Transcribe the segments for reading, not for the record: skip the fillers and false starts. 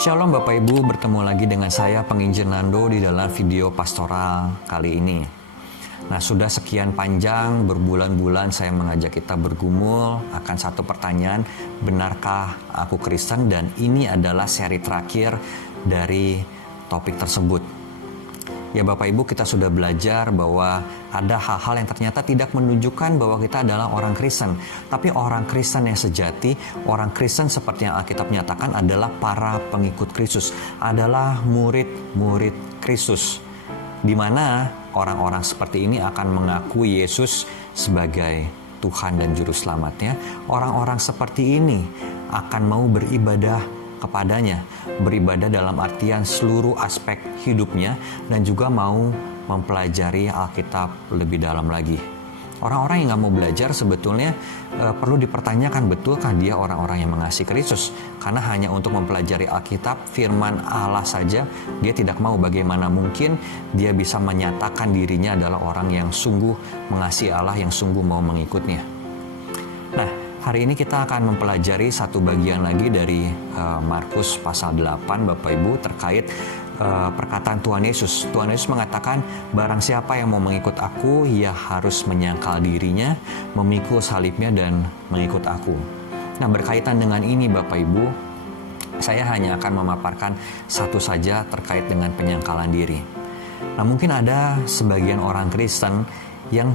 Shalom Bapak Ibu, bertemu lagi dengan saya Penginjil Nando di dalam video pastoral kali ini. Nah, sudah sekian panjang berbulan-bulan saya mengajak kita bergumul akan satu pertanyaan, benarkah aku Kristen? Dan ini adalah seri terakhir dari topik tersebut. Ya Bapak Ibu, kita sudah belajar bahwa ada hal-hal yang ternyata tidak menunjukkan bahwa kita adalah orang Kristen. Tapi orang Kristen yang sejati, orang Kristen seperti yang Alkitab nyatakan adalah para pengikut Kristus, adalah murid-murid Kristus. Di mana orang-orang seperti ini akan mengakui Yesus sebagai Tuhan dan Juru Selamatnya. Orang-orang seperti ini akan mau beribadah kepadanya, beribadah dalam artian seluruh aspek hidupnya, dan juga mau mempelajari Alkitab lebih dalam lagi. Orang-orang yang nggak mau belajar sebetulnya perlu dipertanyakan, betulkah dia orang-orang yang mengasihi Kristus? Karena hanya untuk mempelajari Alkitab, firman Allah saja, dia tidak mau. Bagaimana mungkin dia bisa menyatakan dirinya adalah orang yang sungguh mengasihi Allah, yang sungguh mau mengikutnya? Nah, hari ini kita akan mempelajari satu bagian lagi dari Markus pasal 8 Bapak Ibu terkait perkataan Tuhan Yesus. Tuhan Yesus mengatakan, barang siapa yang mau mengikut aku, ia harus menyangkal dirinya, memikul salibnya dan mengikut aku. Nah, berkaitan dengan ini Bapak Ibu, saya hanya akan memaparkan satu saja terkait dengan penyangkalan diri. Nah, mungkin ada sebagian orang Kristen yang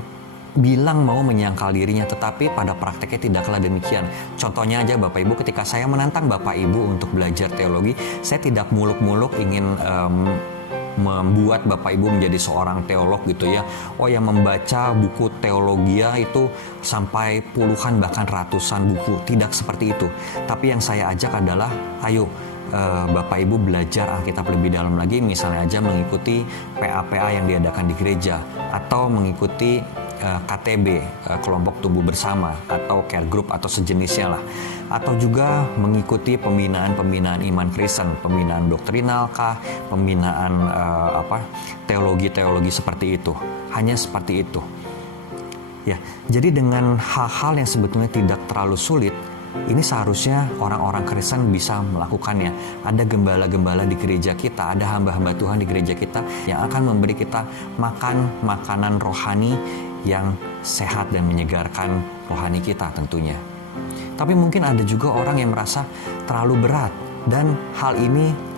bilang mau menyangkal dirinya, tetapi pada prakteknya tidaklah demikian. Contohnya aja Bapak Ibu, ketika saya menantang Bapak Ibu untuk belajar teologi, saya tidak muluk-muluk ingin membuat Bapak Ibu menjadi seorang teolog gitu ya. Oh, yang membaca buku teologia itu sampai puluhan bahkan ratusan buku. Tidak seperti itu. Tapi yang saya ajak adalah, ayo Bapak Ibu belajar Alkitab lebih dalam lagi. Misalnya aja mengikuti PA-PA yang diadakan di gereja, atau mengikuti KTB, kelompok tumbuh bersama, atau care group atau sejenisnya lah, atau juga mengikuti pembinaan iman Kristen, pembinaan doktrinal kah, pembinaan teologi seperti itu. Hanya seperti itu. Ya, jadi dengan hal-hal yang sebetulnya tidak terlalu sulit, ini seharusnya orang-orang Kristen bisa melakukannya. Ada gembala-gembala di gereja kita, ada hamba-hamba Tuhan di gereja kita yang akan memberi kita makan makanan rohani yang sehat dan menyegarkan rohani kita tentunya. Tapi mungkin ada juga orang yang merasa terlalu berat, dan hal ini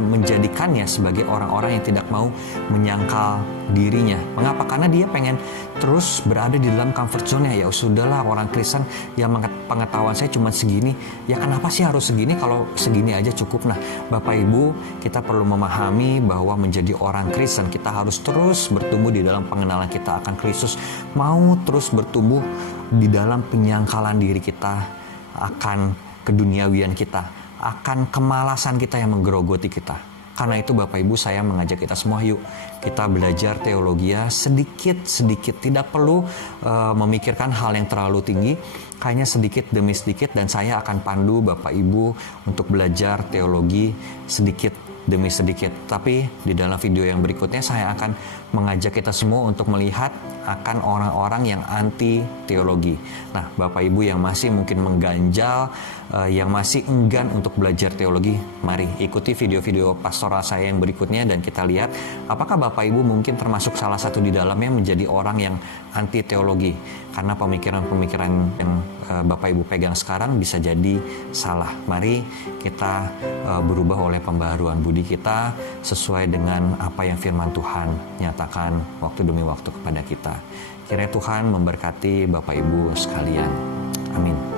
menjadikannya sebagai orang-orang yang tidak mau menyangkal dirinya. Mengapa? Karena dia pengen terus berada di dalam comfort zone-nya. Ya sudahlah, orang Kristen yang pengetahuan saya cuma segini. Ya kenapa sih harus segini kalau segini aja cukup? Nah, Bapak Ibu, kita perlu memahami bahwa menjadi orang Kristen kita harus terus bertumbuh di dalam pengenalan kita akan Kristus. Mau terus bertumbuh di dalam penyangkalan diri kita akan keduniawian kita, akan kemalasan kita yang menggerogoti kita. Karena itu Bapak Ibu, saya mengajak kita semua, yuk kita belajar teologi sedikit-sedikit. Tidak perlu memikirkan hal yang terlalu tinggi, hanya sedikit demi sedikit. Dan saya akan pandu Bapak Ibu untuk belajar teologi sedikit demi sedikit. Tapi di dalam video yang berikutnya saya akan mengajak kita semua untuk melihat akan orang-orang yang anti teologi. Nah, Bapak Ibu yang masih mungkin mengganjal, yang masih enggan untuk belajar teologi, mari ikuti video-video pastoral saya yang berikutnya dan kita lihat apakah Bapak Ibu mungkin termasuk salah satu di dalamnya menjadi orang yang anti teologi. Karena pemikiran-pemikiran yang Bapak Ibu pegang sekarang bisa jadi salah. Mari kita berubah oleh pembaharuan budi kita sesuai dengan apa yang firman Tuhan nyatakan waktu demi waktu kepada kita. Kiranya Tuhan memberkati Bapak Ibu sekalian. Amin.